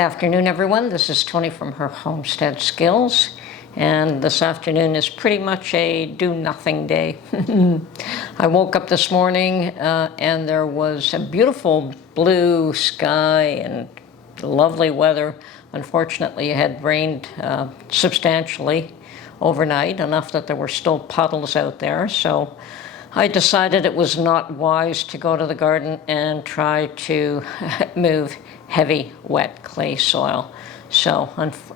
Good afternoon, everyone. This is Tony from her Homestead Skills, and this afternoon is pretty much a do-nothing day. I woke up this morning and there was a beautiful blue sky and lovely weather. Unfortunately, it had rained substantially overnight, enough that there were still puddles out there, so I decided it was not wise to go to the garden and try to move heavy, wet clay soil. So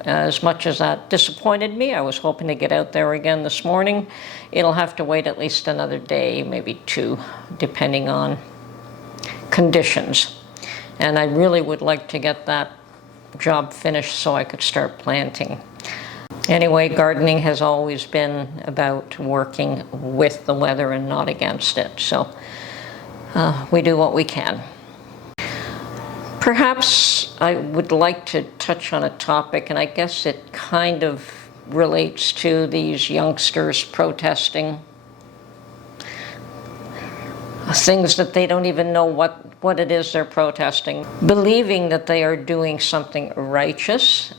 as much as that disappointed me, I was hoping to get out there again this morning. It'll have to wait at least another day, maybe two, depending on conditions. And I really would like to get that job finished so I could start planting. Anyway, gardening has always been about working with the weather and not against it. So we do what we can. Perhaps I would like to touch on a topic, and I guess it kind of relates to these youngsters protesting things that they don't even know what it is they're protesting, believing that they are doing something righteous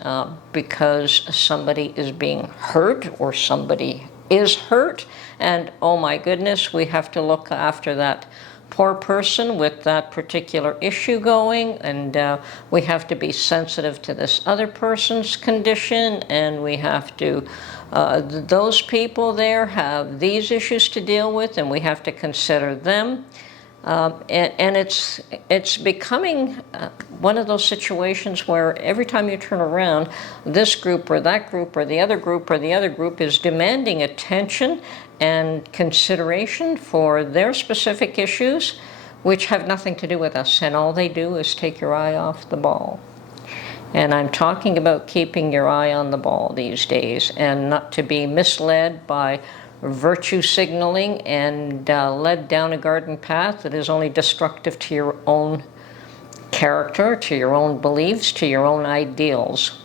because somebody is being hurt or somebody is hurt, and oh my goodness, we have to look after that poor person with that particular issue going, and we have to be sensitive to this other person's condition, and we have to those people there have these issues to deal with, and we have to consider them. And it's becoming one of those situations where every time you turn around, this group or that group or the other group or the other group is demanding attention and consideration for their specific issues, which have nothing to do with us, and all they do is take your eye off the ball. And I'm talking about keeping your eye on the ball these days, and not to be misled by virtue signaling and led down a garden path that is only destructive to your own character, to your own beliefs, to your own ideals.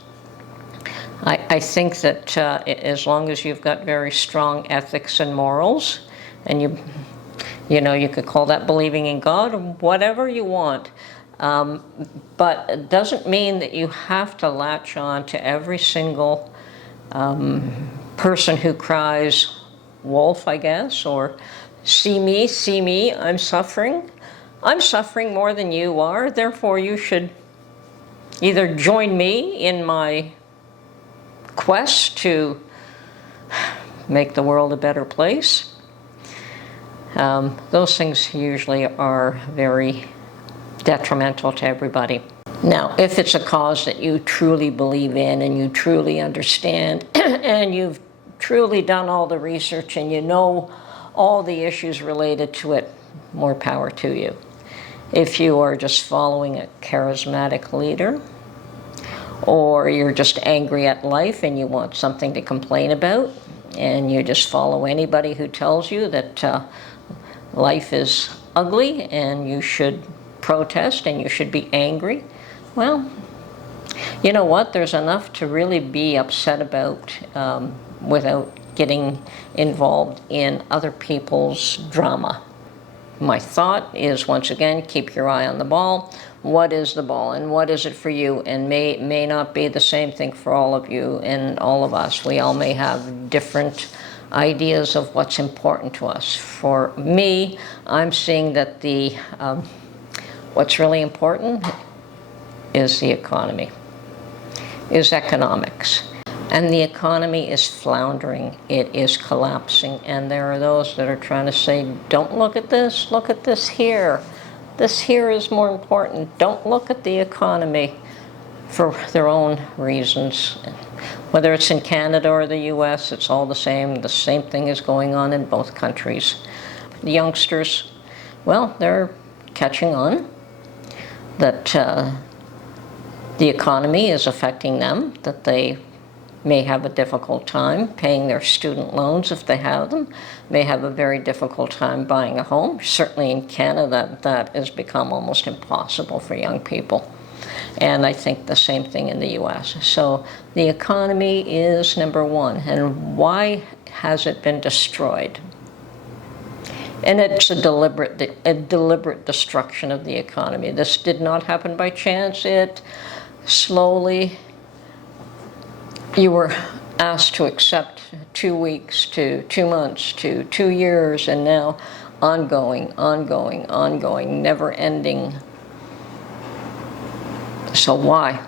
I think that as long as you've got very strong ethics and morals, and you know, you could call that believing in God or whatever you want, but it doesn't mean that you have to latch on to every single person who cries wolf, I guess, or see me, I'm suffering more than you are, therefore you should either join me in my quest to make the world a better place. Those things usually are very detrimental to everybody. Now, if it's a cause that you truly believe in and you truly understand and you've truly done all the research and you know all the issues related to it, more power to you. If you are just following a charismatic leader, or you're just angry at life and you want something to complain about, and you just follow anybody who tells you that life is ugly and you should protest and you should be angry, well, you know what? There's enough to really be upset about without getting involved in other people's drama. My thought is, once again, keep your eye on the ball. What is the ball, and what is it for you? And may not be the same thing for all of you and all of us. We all may have different ideas of what's important to us. For me, I'm seeing that the what's really important is the economy, is economics. And the economy is floundering, it is collapsing, and there are those that are trying to say, don't look at this here. This here is more important. Don't look at the economy, for their own reasons. Whether it's in Canada or the US, it's all the same. The same thing is going on in both countries. The youngsters, well, they're catching on that the economy is affecting them, that they may have a difficult time paying their student loans if they have them, may have a very difficult time buying a home. Certainly in Canada, that has become almost impossible for young people. And I think the same thing in the US. So the economy is number one. And why has it been destroyed? And it's a deliberate destruction of the economy. This did not happen by chance. It slowly you were asked to accept 2 weeks to 2 months to 2 years, and now ongoing, ongoing, ongoing, never ending. So why?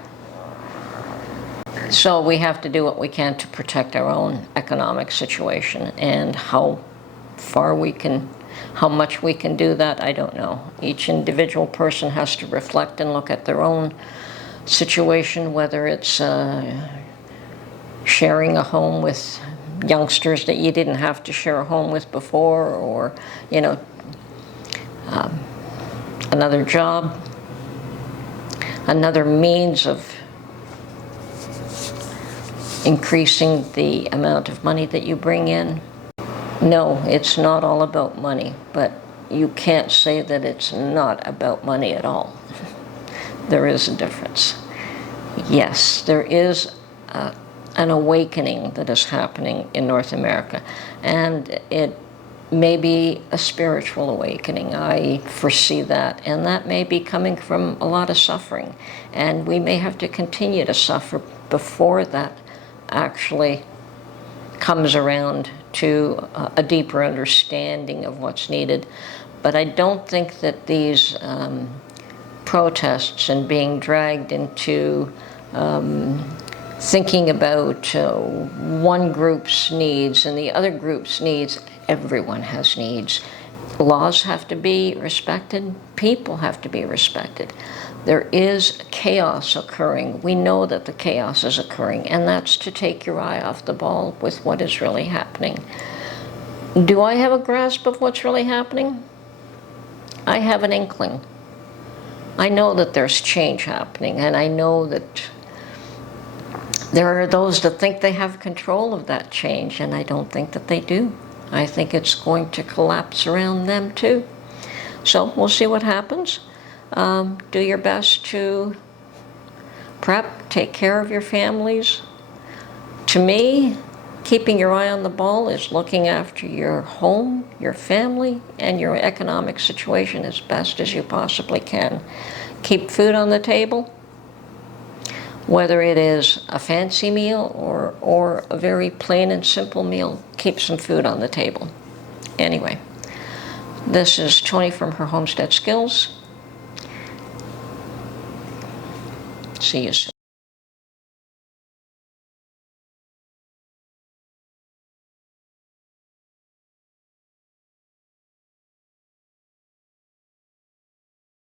So we have to do what we can to protect our own economic situation, and how much we can do that, I don't know. Each individual person has to reflect and look at their own situation, whether it's sharing a home with youngsters that you didn't have to share a home with before, or, you know, another job, another means of increasing the amount of money that you bring in. No, it's not all about money, but you can't say that it's not about money at all. There is a difference. Yes, there is an awakening that is happening in North America, and it may be a spiritual awakening. I foresee that, and that may be coming from a lot of suffering, and we may have to continue to suffer before that actually comes around to a deeper understanding of what's needed. But I don't think that these protests and being dragged into thinking about one group's needs and the other group's needs. Everyone has needs. Laws have to be respected. People have to be respected. There is chaos occurring. We know that the chaos is occurring, and that's to take your eye off the ball with what is really happening. Do I have a grasp of what's really happening? I have an inkling. I know that there's change happening, and I know that there are those that think they have control of that change, and I don't think that they do. I think it's going to collapse around them too. So we'll see what happens. Do your best to prep, take care of your families. To me, keeping your eye on the ball is looking after your home, your family, and your economic situation as best as you possibly can. Keep food on the table, whether it is a fancy meal or a very plain and simple meal. Keep some food on the table. Anyway, this is Tony from Her Homestead Skills. See you soon.